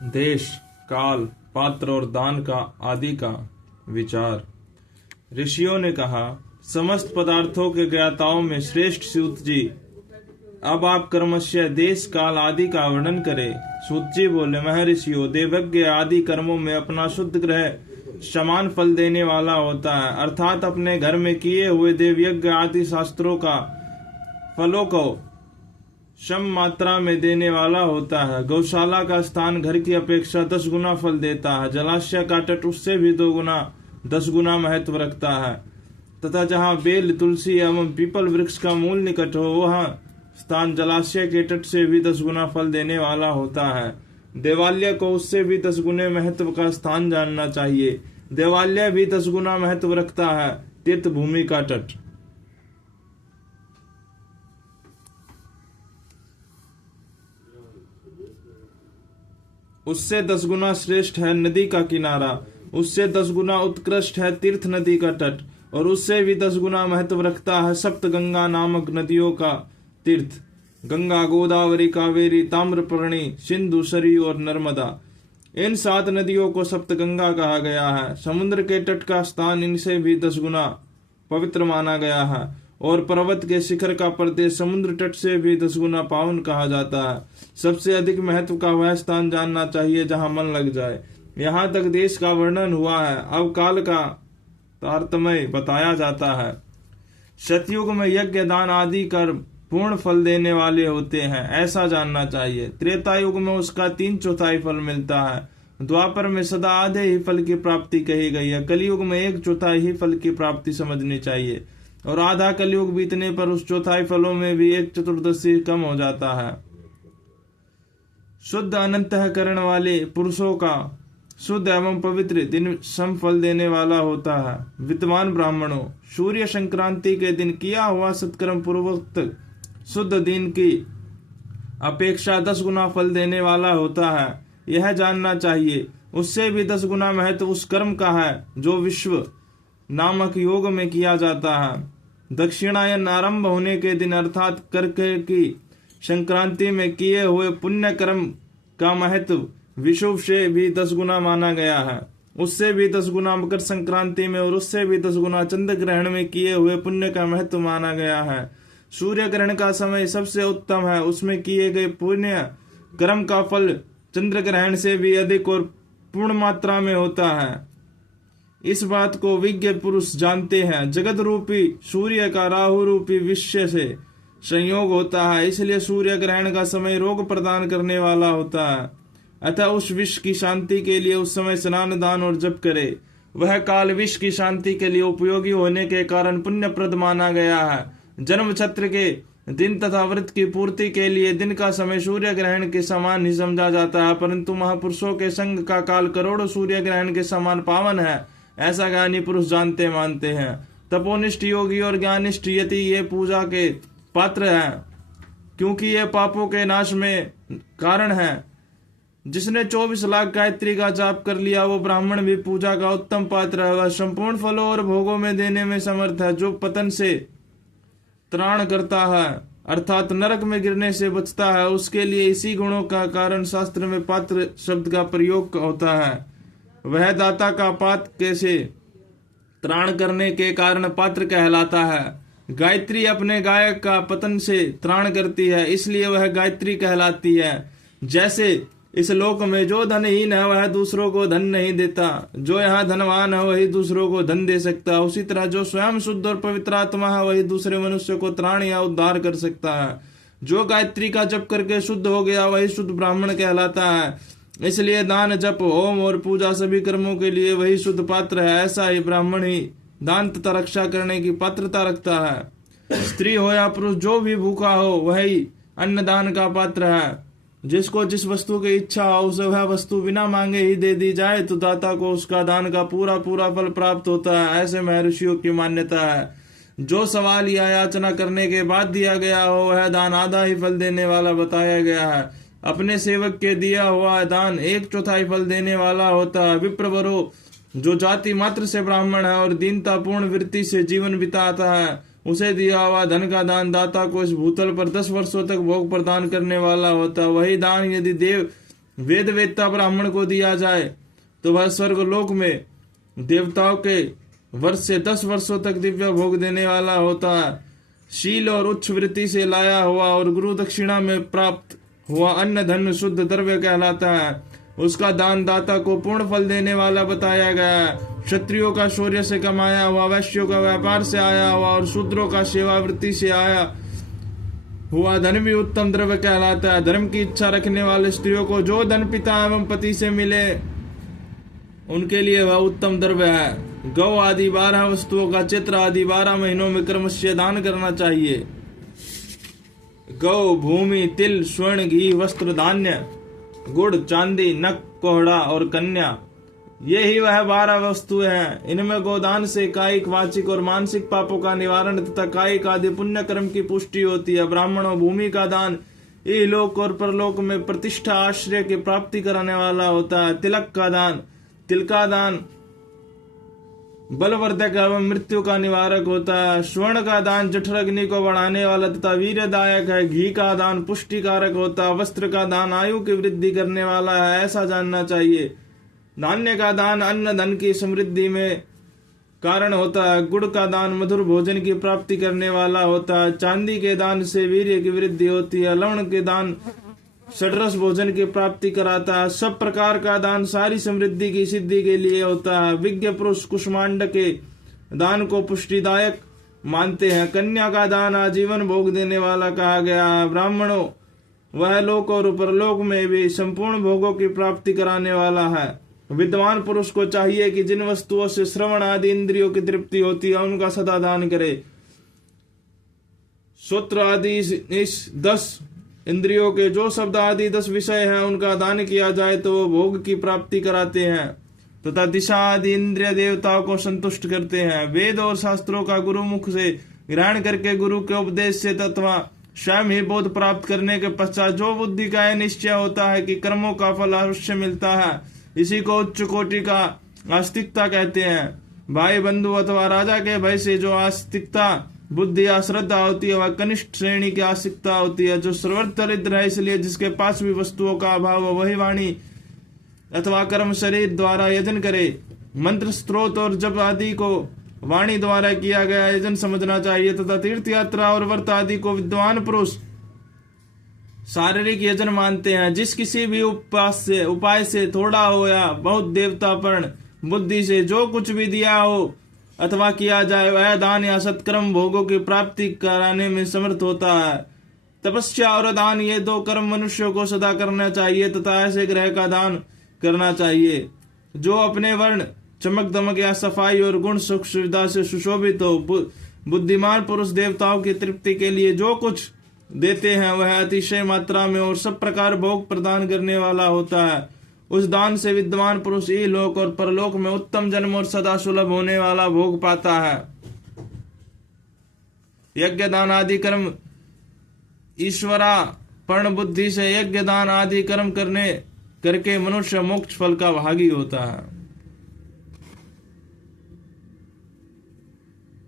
देश, काल, पात्र और दान का आदि का विचार। ऋषियों ने कहा, समस्त पदार्थों के ज्ञाताओं में श्रेष्ठ सूत जी, अब आप कर्मस्य देश काल आदि का वर्णन करें। सूत जी बोले, महर्षियों, देवज्ञ आदि कर्मों में अपना शुद्ध ग्रह समान फल देने वाला होता है, अर्थात अपने घर में किए हुए देवयज्ञ आदि शास्त्रों का फलों को सम मात्रा में देने वाला होता है। गौशाला का स्थान घर की अपेक्षा 10 गुना फल देता है। जलाशय का तट उससे भी 10 गुना महत्व रखता है तथा जहाँ बेल, तुलसी एवं पीपल वृक्ष का मूल निकट हो, वह स्थान जलाशय के तट से भी 10 गुना फल देने वाला होता है। देवालय को उससे भी 10 गुने महत्व का स्थान जानना चाहिए। देवालय भी 10 गुना महत्व रखता है। तीर्थ भूमि का तट उससे 10 गुना श्रेष्ठ है। नदी का किनारा उससे 10 गुना उत्कृष्ट है। तीर्थ नदी का तट और उससे भी 10 गुना महत्व रखता है। सप्त गंगा नामक नदियों का तीर्थ, गंगा, गोदावरी, कावेरी, ताम्रपर्णी, सिंधु, सरयू और नर्मदा, इन 7 नदियों को सप्त गंगा कहा गया है। समुद्र के तट का स्थान इनसे भी 10 गुना पवित्र माना गया है और पर्वत के शिखर का प्रदेश समुद्र तट से भी 10 गुना पावन कहा जाता है। सबसे अधिक महत्व का वह स्थान जानना चाहिए जहां मन लग जाए। यहाँ तक देश का वर्णन हुआ है। अब काल का तारतम्य बताया जाता है। सतयुग में यज्ञ, दान आदि कर पूर्ण फल देने वाले होते हैं, ऐसा जानना चाहिए। त्रेता युग में उसका 3/4 फल मिलता है। द्वापर में सदा आधे ही फल की प्राप्ति कही गई है। कलयुग में 1/4 ही फल की प्राप्ति समझनी चाहिए और आधा कलयुग बीतने पर उस चौथाई फलों में भी 1/4 कम हो जाता है। शुद्ध अनंतःकरण वाले पुरुषों का शुद्ध एवं पवित्र दिन सम फल देने वाला होता है। विद्वान ब्राह्मणों, सूर्य संक्रांति के दिन किया हुआ सत्कर्म पूर्वक शुद्ध दिन की अपेक्षा 10 गुना फल देने वाला होता है, यह जानना चाहिए। उससे भी 10 गुना महत्व उस कर्म का है जो विश्व नामक योग में किया जाता है। दक्षिणायन आरंभ होने के दिन अर्थात कर्क की संक्रांति में किए हुए पुण्य कर्म का महत्व विषुव से भी 10 गुना माना गया है। उससे भी 10 गुना मकर संक्रांति में और उससे भी 10 गुना चंद्र ग्रहण में किए हुए पुण्य का महत्व माना गया है। सूर्य ग्रहण का समय सबसे उत्तम है। उसमें किए गए पुण्य कर्म का फल चंद्र ग्रहण से भी अधिक और पूर्ण मात्रा में होता है। इस बात को विज्ञ पुरुष जानते हैं। जगत रूपी सूर्य का राहु रूपी विश्व से संयोग होता है, इसलिए सूर्य ग्रहण का समय रोग प्रदान करने वाला होता है। अतः उस विश्व की शांति के लिए उस समय स्नान, दान और जप करे। वह काल विश्व की शांति के लिए उपयोगी होने के कारण पुण्यप्रद माना गया है। जन्म छत्र के दिन तथा व्रत की पूर्ति के लिए दिन का समय सूर्य ग्रहण के समान ही समझा जाता है, परंतु महापुरुषों के संग का काल करोड़ों सूर्य ग्रहण के समान पावन है, ऐसा ज्ञानी पुरुष जानते मानते हैं। तपोनिष्ठ योगी और ज्ञानिष्ठ यति ये पूजा के पात्र हैं, क्योंकि ये पापों के नाश में कारण है। जिसने 24 लाख गायत्री का जाप कर लिया, वो ब्राह्मण भी पूजा का उत्तम पात्र है। वह संपूर्ण फलों और भोगों में देने में समर्थ है। जो पतन से त्राण करता है अर्थात नरक में गिरने से बचता है, उसके लिए इसी गुणों का कारण शास्त्र में पात्र शब्द का प्रयोग होता है। वह दाता का पात्र से त्राण करने के कारण पात्र कहलाता है। गायत्री अपने गायक का पतन से त्राण करती है, इसलिए वह गायत्री कहलाती है। जैसे इस लोक में जो धनहीन है वह दूसरों को धन नहीं देता, जो यहाँ धनवान है वही दूसरों को धन दे सकता है, उसी तरह जो स्वयं शुद्ध और पवित्र आत्मा है वही दूसरे मनुष्य को त्राण या उद्धार कर सकता है। जो गायत्री का जप करके शुद्ध हो गया वही शुद्ध ब्राह्मण कहलाता है। इसलिए दान, जप, होम और पूजा सभी कर्मों के लिए वही शुद्ध पात्र है। ऐसा ही ब्राह्मण ही दान तथा रक्षा करने की पात्रता रखता है। स्त्री हो या पुरुष, जो भी भूखा हो वही अन्नदान का पात्र है। जिसको जिस वस्तु की इच्छा हो उसे वह वस्तु बिना मांगे ही दे दी जाए तो दाता को उसका दान का पूरा पूरा फल प्राप्त होता है, ऐसे महर्षियों की मान्यता है। जो सवाल या याचना करने के बाद दिया गया हो वह दान आधा ही फल देने वाला बताया गया है। अपने सेवक के दिया हुआ दान 1/4 फल देने वाला होता है। विप्रवरो, जो जाति मात्र से ब्राह्मण है और दीनता पूर्ण वृत्ति से जीवन बिताता है, उसे दिया हुआ धन का दान दाता को इस भूतल पर 10 वर्षों तक भोग प्रदान करने वाला होता है। वही दान यदि देव वेद वेत्ता ब्राह्मण को दिया जाए तो वह स्वर्गलोक में देवताओं के वर्ष से 10 वर्षों तक दिव्य भोग देने वाला होता है। शील और उच्च वृत्ति से लाया हुआ और गुरु दक्षिणा में प्राप्त हुआ अन्न धन शुद्ध द्रव्य कहलाता है। उसका दान दाता को पूर्ण फल देने वाला बताया गया है। क्षत्रियों का शौर्य से कमाया हुआ, वैश्यों का व्यापार से आया हुआ और शूद्रों का सेवा वृत्ति से आया हुआ धन भी उत्तम द्रव्य कहलाता है। धर्म की इच्छा रखने वाले स्त्रियों को जो धन पिता एवं पति से मिले उनके लिए वह उत्तम द्रव्य है। गौ आदि 12 वस्तुओं का चित्र आदि 12 महीनों में क्रमशः दान करना चाहिए। गौ, भूमि, तिल, स्वर्ण, घी, वस्त्र, धान्य, गुड़, चांदी, नक, कोहड़ा और कन्या, ये ही वह 12 वस्तुएं हैं। इनमें गोदान से कायिक, वाचिक और मानसिक पापों का निवारण तथा कायिक आदि पुण्य कर्म की पुष्टि होती है। ब्राह्मणों भूमि का दान इहलोक और परलोक में प्रतिष्ठा आश्रय की प्राप्ति कराने वाला होता है। तिलक का दान, तिल का दान बलवर्धक एवं मृत्यु का निवारक होता है। स्वर्ण का दान जठर अग्नि को बढ़ाने वाला तथा वीर्यदायक है। घी का दान पुष्टिकारक होता है। वस्त्र का दान आयु की वृद्धि करने वाला है, ऐसा जानना चाहिए। धान्य का दान अन्न धन की समृद्धि में कारण होता है। गुड़ का दान मधुर भोजन की प्राप्ति करने वाला होता है। चांदी के दान से वीर्य की वृद्धि होती है। लवण के दान षड्रस भोजन की प्राप्ति कराता है। सब प्रकार का दान सारी समृद्धि की सिद्धि के लिए होता है। विज्ञ पुरुष कुष्मांड के दान को पुष्टिदायक मानते हैं। कन्या का दान आजीवन भोग देने वाला कहा गया है। ब्राह्मणों वह लोक और परलोक में भी संपूर्ण भोगों की प्राप्ति कराने वाला है। विद्वान पुरुष को चाहिए कि जिन वस्तुओं से श्रवण आदि इंद्रियों की तृप्ति होती है उनका सदा दान करे। सूत्र आदि इस 10 इंद्रियों के जो शब्द आदि 10 विषय हैं उनका दान किया जाए तो वो भोग की प्राप्ति कराते हैं तथा दिशा आदि इंद्रिय देवताओं को संतुष्ट करते हैं। वेद और शास्त्रों का गुरु मुख से ग्रहण करके गुरु के उपदेश से तथा स्वयं ही बोध प्राप्त करने के पश्चात जो बुद्धि का यह निश्चय होता है कि कर्मों का फल अवश्य मिलता है, इसी को उच्च कोटि का आस्तिकता कहते हैं। भाई बंधु अथवा राजा के भय से जो आस्तिकता बुद्धि या श्रद्धा होती है वह कनिष्ठ श्रेणी की आस्तिकता होती है। जो सर्वत्र दरिद्र है, इसलिए जिसके पास भी वस्तुओं का अभाव हो वही वाणी अथवा कर्म शरीर द्वारा यजन करे। मंत्र स्त्रोत और जप आदि को वाणी द्वारा किया गया यजन समझना चाहिए तथा तीर्थ यात्रा और व्रत आदि को विद्वान पुरुष शारीरिक यजन मानते हैं। जिस किसी भी उपाय से थोड़ा हो या बहुत देवतापर्ण बुद्धि से जो कुछ भी दिया हो अथवा किया जाए वह दान या सत्कर्म भोगों की प्राप्ति कराने में समर्थ होता है। तपस्या और दान ये 2 कर्म मनुष्यों को सदा करना चाहिए तथा ऐसे ग्रह का दान करना चाहिए जो अपने वर्ण चमक दमक या सफाई और गुण सुख सुविधा से सुशोभित हो। बुद्धिमान पुरुष देवताओं की तृप्ति के लिए जो कुछ देते हैं वह अतिशय मात्रा में और सब प्रकार भोग प्रदान करने वाला होता है। उस दान से विद्वान पुरुष इहलोक और परलोक में उत्तम जन्म और सदा सुलभ होने वाला भोग पाता है। यज्ञ दान आदि कर्म ईश्वरापर्ण बुद्धि से यज्ञ दान आदि कर्म करके मनुष्य मोक्ष फल का भागी होता है।